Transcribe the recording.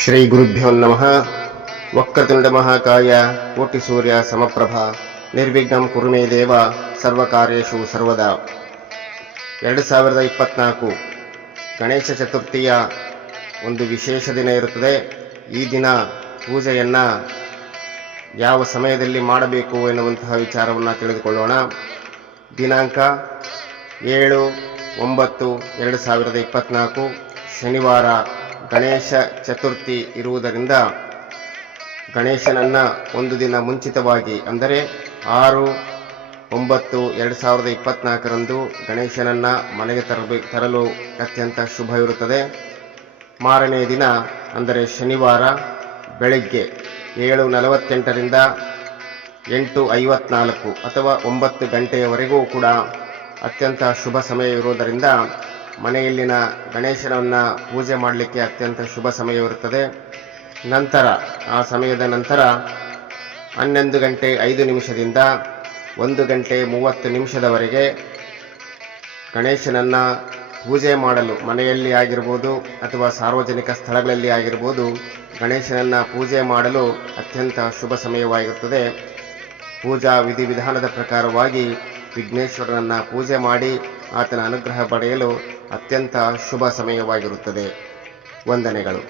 ಶ್ರೀ ಗುರುಭ್ಯೋ ನಮಃ. ವಕ್ರತುಂಡ ಮಹಾಕಾಯ ಕೋಟಿ ಸೂರ್ಯ ಸಮಪ್ರಭ ನಿರ್ವಿಘ್ನಂ ಕುರು ಮೇ ದೇವ ಸರ್ವಕಾರ್ಯೇಷು ಸರ್ವದಾ. 2024 ಗಣೇಶ ಚತುರ್ಥಿಯ ಒಂದು ವಿಶೇಷ ದಿನ ಇರುತ್ತದೆ. ಈ ದಿನ ಪೂಜೆಯನ್ನು ಯಾವ ಸಮಯದಲ್ಲಿ ಮಾಡಬೇಕು ಎನ್ನುವಂತಹ ವಿಚಾರವನ್ನು ತಿಳಿದುಕೊಳ್ಳೋಣ. ದಿನಾಂಕ 7/9/2024 ಶನಿವಾರ ಗಣೇಶ ಚತುರ್ಥಿ ಇರುವುದರಿಂದ ಗಣೇಶನನ್ನು ಒಂದು ದಿನ ಮುಂಚಿತವಾಗಿ ಅಂದರೆ 6/9/2024 ಗಣೇಶನನ್ನು ಮನೆಗೆ ತರಲು ಅತ್ಯಂತ ಶುಭವಿರುತ್ತದೆ. ಮಾರನೇ ದಿನ ಅಂದರೆ ಶನಿವಾರ ಬೆಳಗ್ಗೆ 7:48ರಿಂದ 8:54 ಅಥವಾ 9 ಗಂಟೆಯವರೆಗೂ ಕೂಡ ಅತ್ಯಂತ ಶುಭ ಸಮಯ ಇರುವುದರಿಂದ ಮನೆಯಲ್ಲಿನ ಗಣೇಶನನ್ನು ಪೂಜೆ ಮಾಡಲಿಕ್ಕೆ ಅತ್ಯಂತ ಶುಭ ಸಮಯವಿರುತ್ತದೆ. ನಂತರ ಆ ಸಮಯದ ನಂತರ 11:05 1:30 ಗಣೇಶನನ್ನು ಪೂಜೆ ಮಾಡಲು ಮನೆಯಲ್ಲಿ ಆಗಿರ್ಬೋದು ಅಥವಾ ಸಾರ್ವಜನಿಕ ಸ್ಥಳಗಳಲ್ಲಿ ಆಗಿರ್ಬೋದು ಗಣೇಶನನ್ನು ಪೂಜೆ ಮಾಡಲು ಅತ್ಯಂತ ಶುಭ ಸಮಯವಾಗಿರುತ್ತದೆ. ಪೂಜಾ ವಿಧಿವಿಧಾನದ ಪ್ರಕಾರವಾಗಿ ವಿಘ್ನೇಶ್ವರನನ್ನು ಪೂಜೆ ಮಾಡಿ ಆತನ ಅನುಗ್ರಹ ಪಡೆಯಲು ಅತ್ಯಂತ ಶುಭ ಸಮಯವಾಗಿರುತ್ತದೆ. ವಂದನೆಗಳು.